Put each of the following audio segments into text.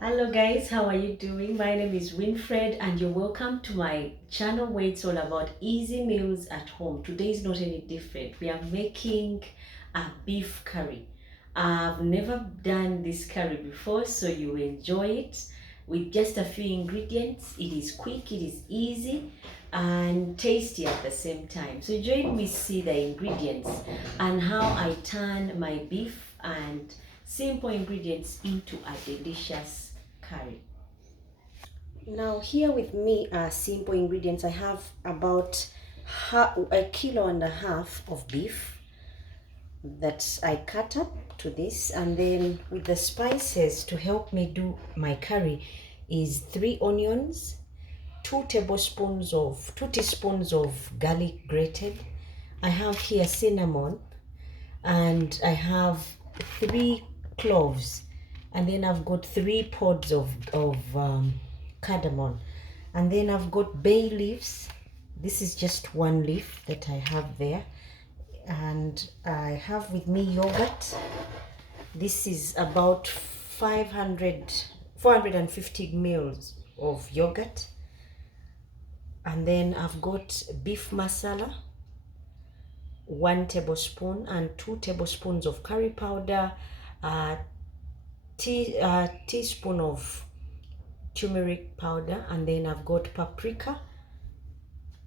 Hello guys, how are you doing? My name is Winfred and you're welcome to my channel where it's all about easy meals at home. Today is not any different. We are making a beef curry. I've never done this curry before, so you will enjoy it with just a few ingredients. It is quick, it is easy and tasty at the same time. So join me see the ingredients and how I turn my beef and simple ingredients into a delicious curry. Now here with me are simple ingredients. I have about a kilo and a half of beef that I cut up to this, and then with the spices to help me do my curry is 3 onions, 2 teaspoons of garlic grated. I have here cinnamon, and I have 3 cloves, and then I've got 3 pods of cardamom, and then I've got bay leaves. This is just 1 leaf that I have there, and I have with me yogurt. This is about 450 mils of yogurt, and then I've got beef masala, 1 tablespoon, and 2 tablespoons of curry powder, teaspoon of tumeric powder, and then I've got paprika.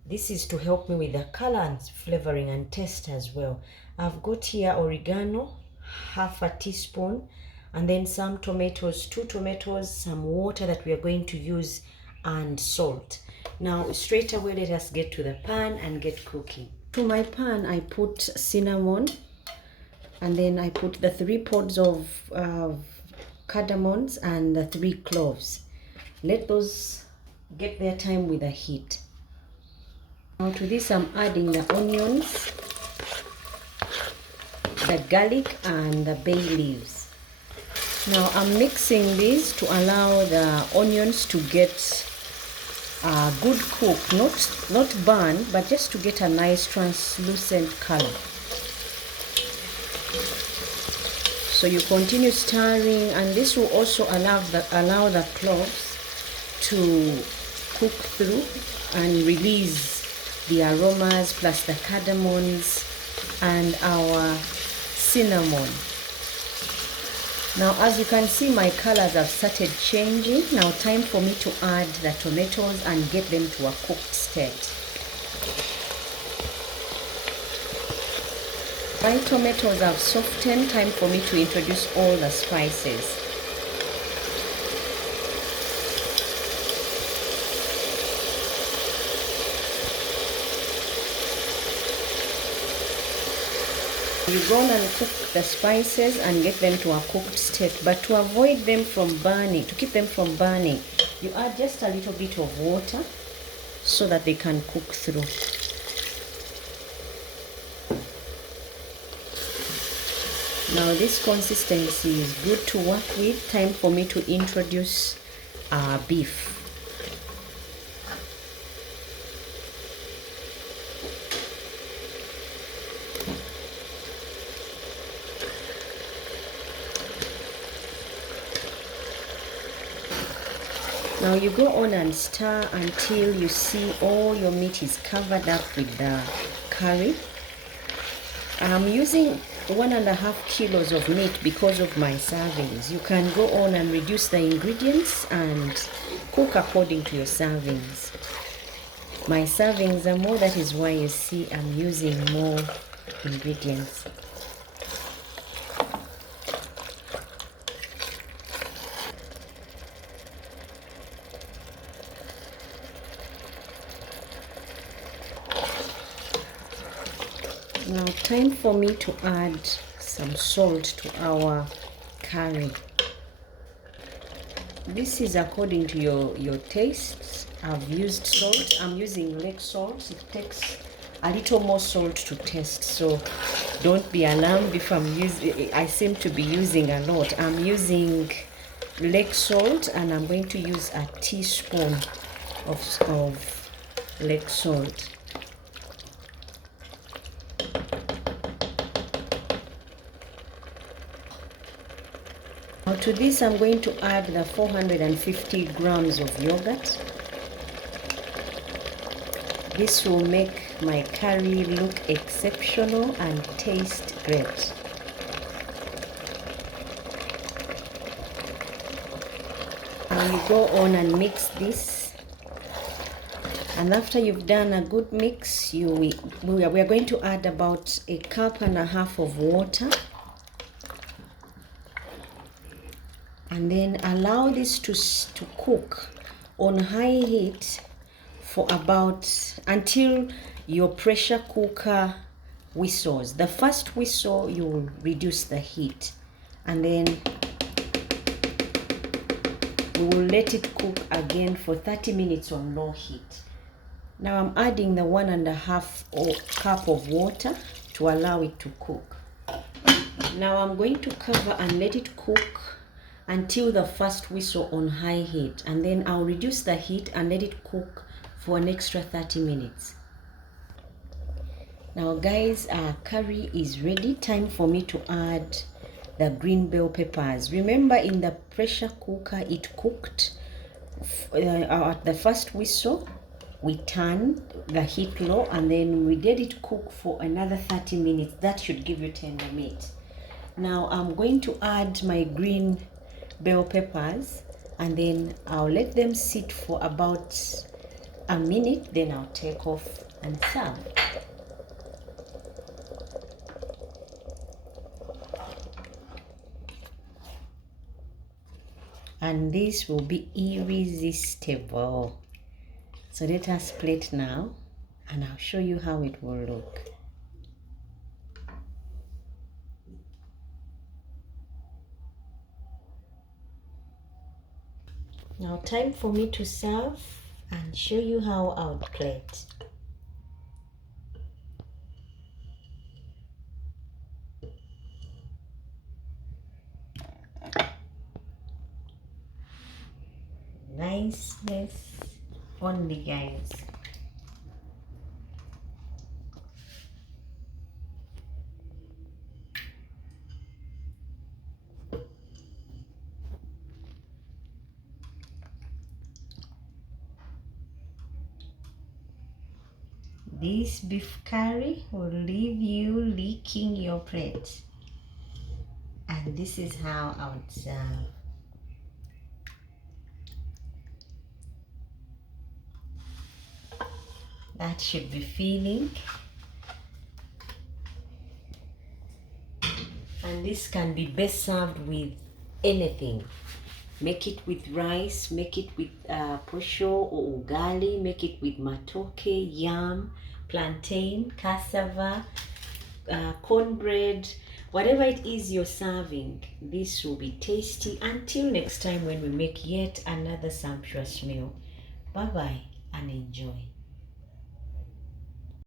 This is to help me with the color and flavoring and taste as well. I've got here oregano, 1/2 teaspoon, and then some tomatoes, 2 tomatoes, some water that we are going to use, and salt. Now straight away let us get to the pan and get cooking. To my pan I put cinnamon, and then I put the 3 pods of cardamoms and the 3 cloves. Let those get their time with the heat. Now to this I'm adding the onions, the garlic, and the bay leaves. Now I'm mixing these to allow the onions to get a good cook, not burn, but just to get a nice translucent color. So you continue stirring, and this will also allow the cloves to cook through and release the aromas, plus the cardamoms and our cinnamon. Now as you can see, my colors have started changing. Now time for me to add the tomatoes and get them to a cooked state. My tomatoes have softened. Time for me to introduce all the spices. You go on and cook the spices and get them to a cooked state, but to avoid them from burning, to keep them from burning, you add just a little bit of water so that they can cook through. Now this consistency is good to work with. Time for me to introduce our beef. Now you go on and stir until you see all your meat is covered up with the curry. I'm using 1.5 kilos of meat because of my servings. You can go on and reduce the ingredients and cook according to your servings. My servings are more, that is why you see I'm using more ingredients. Now time for me to add some salt to our curry. This is according to your tastes. I've used salt. I'm using lake salt. It takes a little more salt to taste, so don't be alarmed if I seem to be using a lot. I'm using lake salt, and I'm going to use a teaspoon of lake salt. Now to this I'm going to add the 450 grams of yogurt. This will make my curry look exceptional and taste great. I will go on and mix this, and after you've done a good mix, we are going to add about 1.5 cups of water, and then allow this to cook on high heat for until your pressure cooker whistles. The first whistle, you will reduce the heat, and then we will let it cook again for 30 minutes on low heat. Now I'm adding the 1.5 cup of water to allow it to cook. Now I'm going to cover and let it cook until the first whistle on high heat, and then I'll reduce the heat and let it cook for an extra 30 minutes. Now guys, our curry is ready. Time for me to add the green bell peppers. Remember, in the pressure cooker it cooked at the first whistle. We turned the heat low and then we let it cook for another 30 minutes. That should give you tender meat. Now I'm going to add my green bell peppers, and then I'll let them sit for about a minute, then I'll take off and serve. And this will be irresistible. So let us plate now, and I'll show you how it will look. Now time for me to serve and show you how I would plate. Niceness only, guys. This beef curry will leave you licking your plate. And this is how I would serve. That should be filling. And this can be best served with anything. Make it with rice, make it with posho or ugali, make it with matoke, yam, plantain, cassava, cornbread, whatever it is you're serving. This will be tasty. Until next time when we make yet another sumptuous meal. Bye bye and enjoy.